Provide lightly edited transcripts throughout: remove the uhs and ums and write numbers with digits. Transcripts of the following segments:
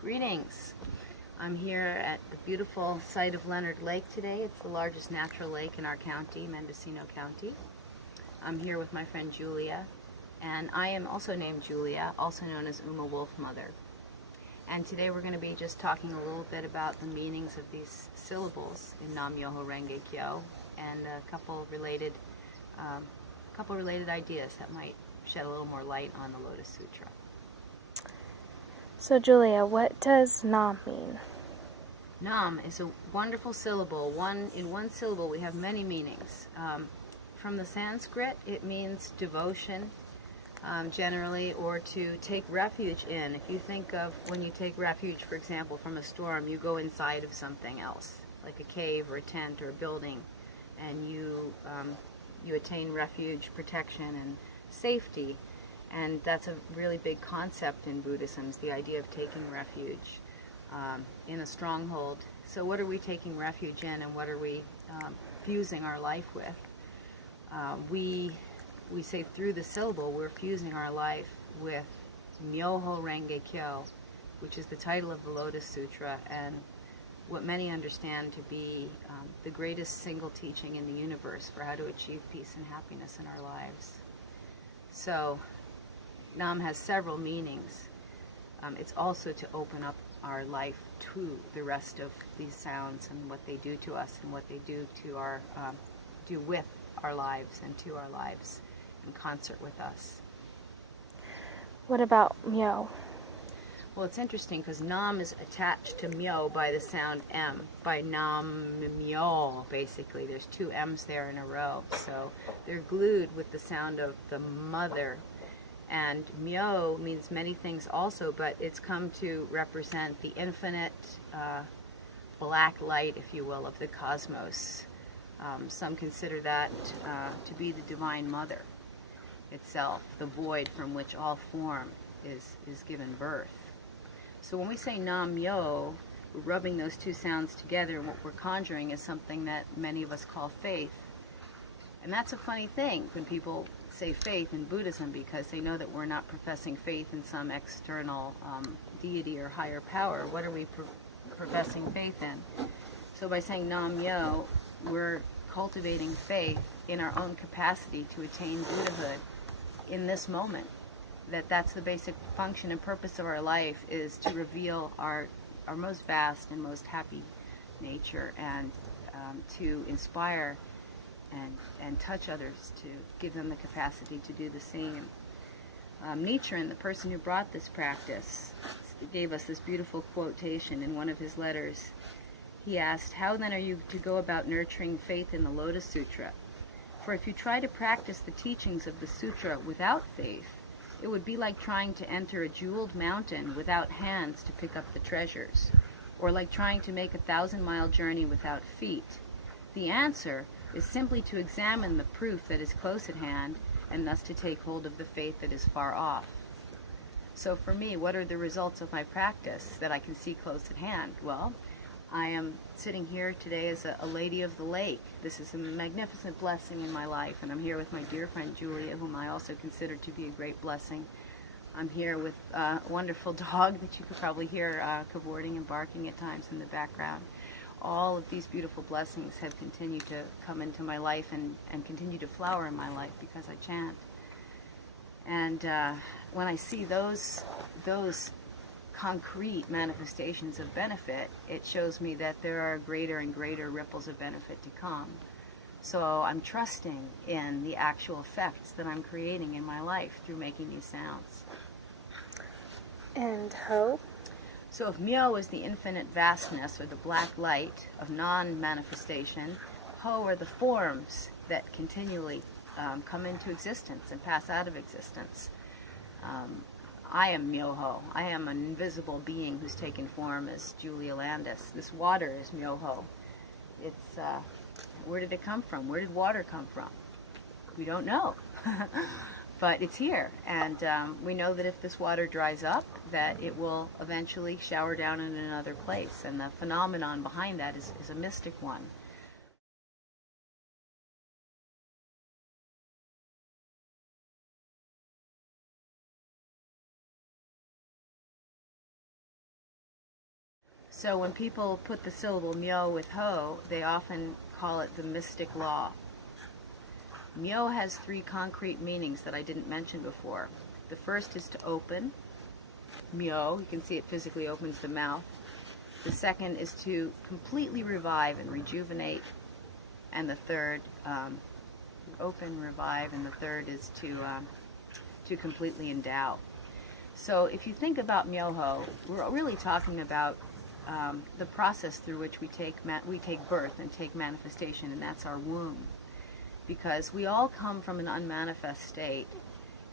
Greetings. I'm here at the beautiful site of Leonard Lake today. It's the largest natural lake in our county, Mendocino County. I'm here with my friend Julia, and I am also named Julia, also known as Uma Wolfmother. And today we're going to be just talking a little bit about the meanings of these syllables in Nam Myoho Renge Kyo and a couple related ideas that might shed a little more light on the Lotus Sutra. So Julia, what does Nam mean? Nam is a wonderful syllable. In one syllable we have many meanings. From the Sanskrit it means devotion, generally, or to take refuge in. If you think of when you take refuge, for example, from a storm, you go inside of something else, like a cave or a tent or a building, and you attain refuge, protection, and safety. And that's a really big concept in Buddhism, is the idea of taking refuge in a stronghold. So what are we taking refuge in, and what are we fusing our life with? We say through the syllable we're fusing our life with Myoho Renge Kyo, which is the title of the Lotus Sutra, and what many understand to be the greatest single teaching in the universe for how to achieve peace and happiness in our lives. So Nam has several meanings. It's also to open up our life to the rest of these sounds and what they do to us and what they do with our lives and to our lives in concert with us. What about Myo? Well, it's interesting because Nam is attached to Myo by the sound M, by Nam Myo, basically. There's two M's there in a row, so they're glued with the sound of the mother. And Myo means many things also, but it's come to represent the infinite black light, if you will, of the cosmos. Some consider that to be the Divine Mother itself, the void from which all form is given birth. So when we say Nam Myo, we're rubbing those two sounds together, and what we're conjuring is something that many of us call faith. And that's a funny thing when people say faith in Buddhism, because they know that we're not professing faith in some external deity or higher power. What are we professing faith in? So by saying Nam Myo, we're cultivating faith in our own capacity to attain Buddhahood in this moment. That's the basic function and purpose of our life, is to reveal our most vast and most happy nature, and to inspire and touch others, to give them the capacity to do the same. Nichiren, the person who brought this practice, gave us this beautiful quotation in one of his letters. He asked, "How then are you to go about nurturing faith in the Lotus Sutra? For if you try to practice the teachings of the sutra without faith, it would be like trying to enter a jeweled mountain without hands to pick up the treasures, or like trying to make a 1,000-mile journey without feet. The answer is simply to examine the proof that is close at hand, and thus to take hold of the faith that is far off." So for me, what are the results of my practice that I can see close at hand? Well, I am sitting here today as a lady of the lake. This is a magnificent blessing in my life, and I'm here with my dear friend Julia, whom I also consider to be a great blessing. I'm here with a wonderful dog that you could probably hear cavorting and barking at times in the background. All of these beautiful blessings have continued to come into my life and continue to flower in my life because I chant. And when I see those concrete manifestations of benefit, it shows me that there are greater and greater ripples of benefit to come. So I'm trusting in the actual effects that I'm creating in my life through making these sounds. And Ho? So if Myo is the infinite vastness, or the black light of non-manifestation, Ho are the forms that continually come into existence and pass out of existence. I am Myoho. I am an invisible being who's taken form as Julia Landis. This water is Myoho. It's where did it come from? Where did water come from? We don't know. But it's here, and we know that if this water dries up, that it will eventually shower down in another place, and the phenomenon behind that is a mystic one. So when people put the syllable myo with ho, they often call it the mystic law. Myo has 3 concrete meanings that I didn't mention before. The first is to open. Myo, you can see it physically opens the mouth. The second is to completely revive and rejuvenate. And the third, open, revive, and the third is to completely endow. So if you think about myoho, we're really talking about the process through which we take birth and take manifestation, and that's our womb. Because we all come from an unmanifest state,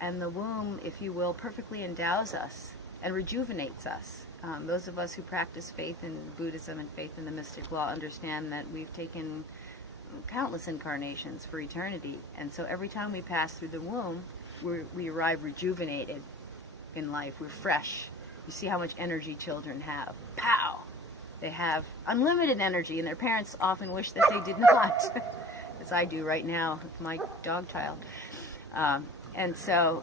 and the womb, if you will, perfectly endows us and rejuvenates us. Those of us who practice faith in Buddhism and faith in the mystic law understand that we've taken countless incarnations for eternity, and so every time we pass through the womb, we arrive rejuvenated in life. We're fresh. You see how much energy children have. Pow! They have unlimited energy, and their parents often wish that they did not, as I do right now with my dog child. And so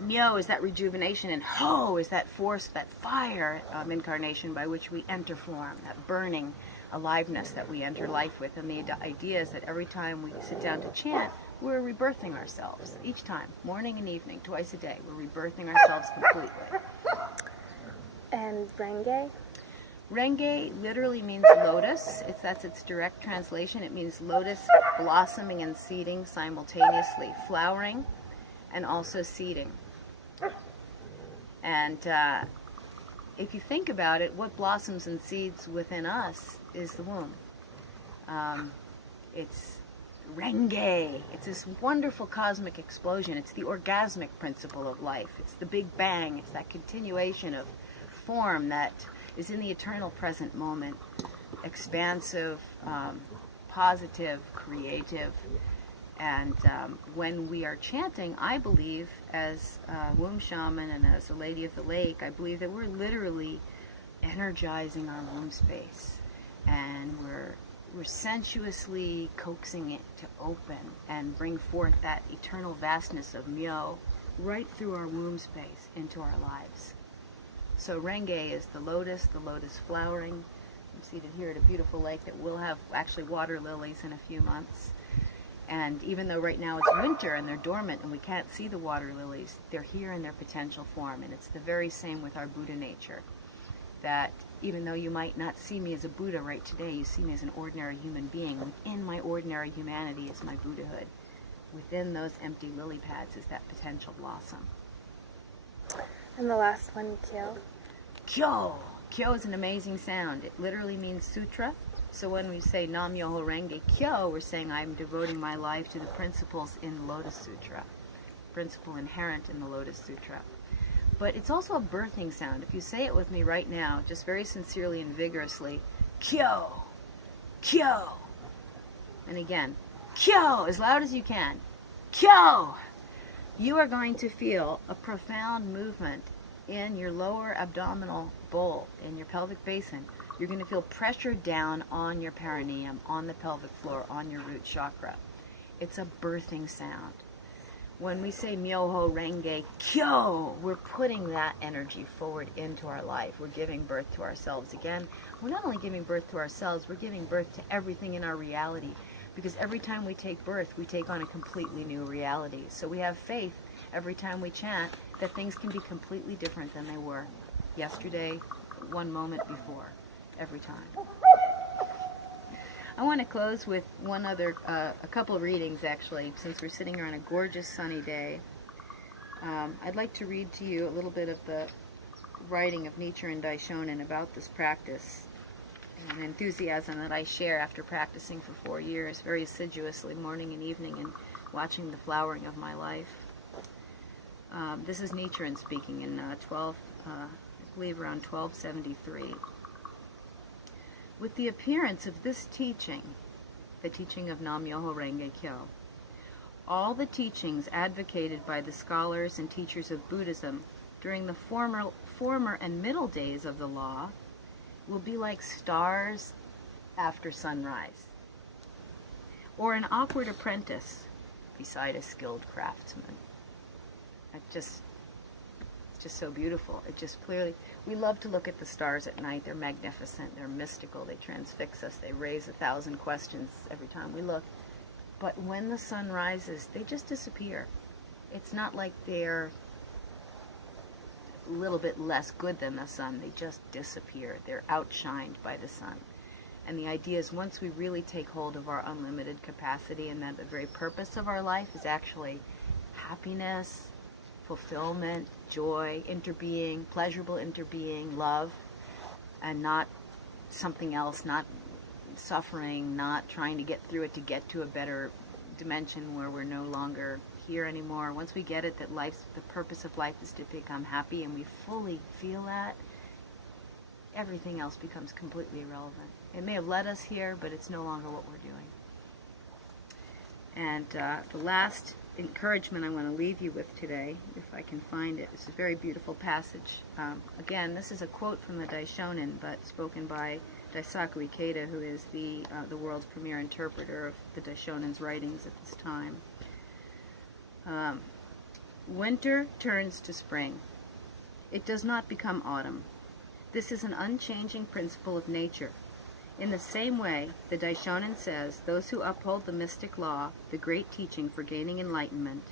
myo is that rejuvenation, and ho is that force, that fire incarnation by which we enter form, that burning aliveness that we enter life with. And the idea is that every time we sit down to chant, we're rebirthing ourselves. Each time, morning and evening, twice a day, we're rebirthing ourselves completely. And Renge? Renge literally means lotus. That's its direct translation. It means lotus blossoming and seeding simultaneously, flowering and also seeding. And if you think about it, what blossoms and seeds within us is the womb. It's Renge. It's this wonderful cosmic explosion. It's the orgasmic principle of life. It's the Big Bang. It's that continuation of form that is in the eternal present moment. Expansive, positive, creative. And when we are chanting, I believe, as a womb shaman and as a lady of the lake, I believe that we're literally energizing our womb space. And we're sensuously coaxing it to open and bring forth that eternal vastness of myo right through our womb space into our lives. So Renge is the lotus flowering. I'm seated here at a beautiful lake that will have actually water lilies in a few months. And even though right now it's winter and they're dormant and we can't see the water lilies, they're here in their potential form. And it's the very same with our Buddha nature. That even though you might not see me as a Buddha right today, you see me as an ordinary human being. Within my ordinary humanity is my Buddhahood. Within those empty lily pads is that potential blossom. And the last one, Kyo? Kyo! Kyo is an amazing sound. It literally means sutra. So when we say Nam Myoho Renge Kyo, we're saying I'm devoting my life to the principles in the Lotus Sutra, principle inherent in the Lotus Sutra. But it's also a birthing sound. If you say it with me right now, just very sincerely and vigorously, Kyo! Kyo! And again, Kyo! As loud as you can. Kyo! You are going to feel a profound movement in your lower abdominal bowl, in your pelvic basin. You're going to feel pressure down on your perineum, on the pelvic floor, on your root chakra. It's a birthing sound. When we say Myoho Renge Kyo, we're putting that energy forward into our life. We're giving birth to ourselves. Again, we're not only giving birth to ourselves, we're giving birth to everything in our reality. Because every time we take birth, we take on a completely new reality. So we have faith every time we chant that things can be completely different than they were yesterday, one moment before. Every time. I want to close with a couple readings actually, since we're sitting here on a gorgeous sunny day. I'd like to read to you a little bit of the writing of Nichiren Daishonin about this practice and enthusiasm that I share after practicing for 4 years, very assiduously, morning and evening, and watching the flowering of my life. This is Nichiren speaking in I believe around 1273. With the appearance of this teaching, the teaching of Nam Myoho Renge Kyo, all the teachings advocated by the scholars and teachers of Buddhism during the former and middle days of the law will be like stars after sunrise, or an awkward apprentice beside a skilled craftsman. It's just so beautiful. It just clearly, we love to look at the stars at night. They're magnificent. They're mystical. They transfix us. They raise 1,000 questions every time we look. But when the sun rises, they just disappear. It's not like they're a little bit less good than the sun. They just disappear. They're outshined by the sun. And the idea is once we really take hold of our unlimited capacity and that the very purpose of our life is actually happiness, fulfillment, joy, interbeing, pleasurable interbeing, love, and not something else, not suffering, not trying to get through it to get to a better dimension where we're no longer here anymore. Once we get it that the purpose of life is to become happy and we fully feel that, everything else becomes completely irrelevant. It may have led us here, but it's no longer what we're doing. And the last encouragement I want to leave you with today, if I can find it, is a very beautiful passage. Again, this is a quote from the Daishonin, but spoken by Daisaku Ikeda, who is the world's premier interpreter of the Daishonin's writings at this time. Winter turns to spring. It does not become autumn. This is an unchanging principle of nature. In the same way, the Daishonin says, those who uphold the mystic law, the great teaching for gaining enlightenment,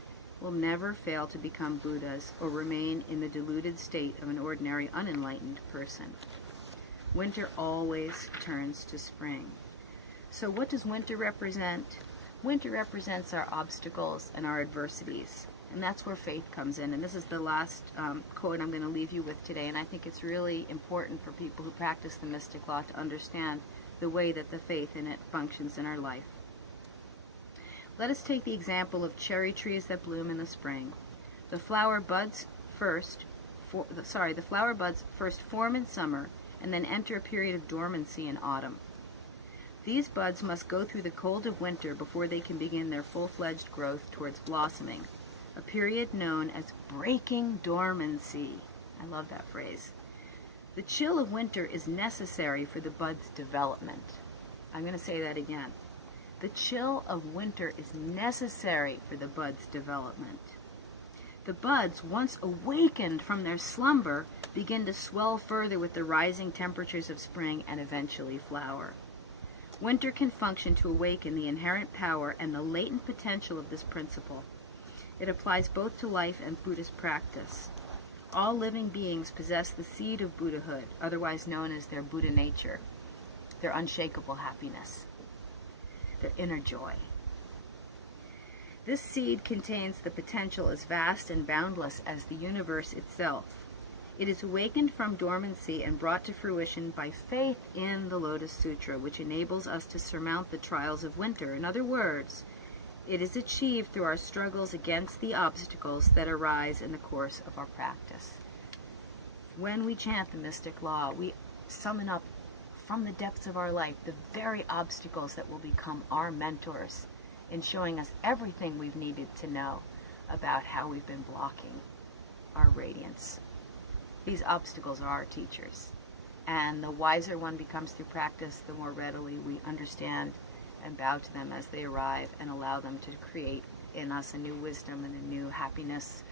will never fail to become Buddhas or remain in the deluded state of an ordinary unenlightened person. Winter always turns to spring. So what does winter represent? Winter represents our obstacles and our adversities. And that's where faith comes in. And this is the last quote I'm going to leave you with today. And I think it's really important for people who practice the mystic law to understand the way that the faith in it functions in our life. Let us take the example of cherry trees that bloom in the spring. The flower buds first form in summer and then enter a period of dormancy in autumn. These buds must go through the cold of winter before they can begin their full-fledged growth towards blossoming, a period known as breaking dormancy. I love that phrase. The chill of winter is necessary for the bud's development. I'm going to say that again. The chill of winter is necessary for the bud's development. The buds, once awakened from their slumber, begin to swell further with the rising temperatures of spring and eventually flower. Winter can function to awaken the inherent power and the latent potential of this principle. It applies both to life and Buddhist practice. All living beings possess the seed of Buddhahood, otherwise known as their Buddha nature, their unshakable happiness, their inner joy. This seed contains the potential as vast and boundless as the universe itself. It is awakened from dormancy and brought to fruition by faith in the Lotus Sutra, which enables us to surmount the trials of winter. In other words, it is achieved through our struggles against the obstacles that arise in the course of our practice. When we chant the mystic law, we summon up from the depths of our life the very obstacles that will become our mentors in showing us everything we've needed to know about how we've been blocking our radiance. These obstacles are our teachers. And the wiser one becomes through practice, the more readily we understand and bow to them as they arrive and allow them to create in us a new wisdom and a new happiness,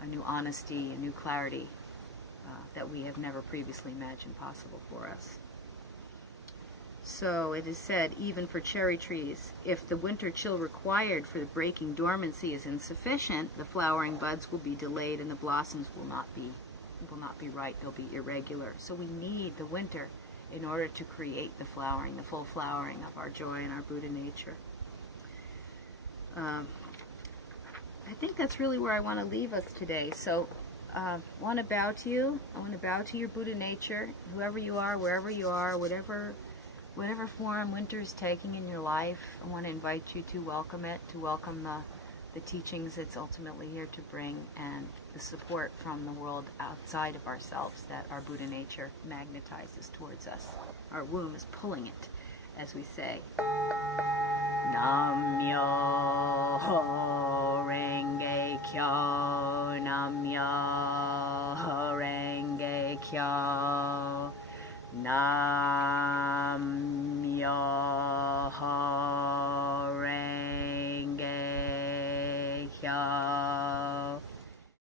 a new honesty, a new clarity that we have never previously imagined possible for us. So it is said, even for cherry trees, if the winter chill required for the breaking dormancy is insufficient, the flowering buds will be delayed and the blossoms will not be right, they'll be irregular. So we need the winter in order to create the flowering, the full flowering of our joy and our Buddha nature. I think that's really where I want to leave us today. So I want to bow to you. I want to bow to your Buddha nature, whoever you are, wherever you are, whatever form winter is taking in your life. I want to invite you to welcome it, to welcome the teachings it's ultimately here to bring, and the support from the world outside of ourselves that our Buddha nature magnetizes towards us. Our womb is pulling it, as we say. Nam-myo renge kyo, Nam-myo renge kyo, Nam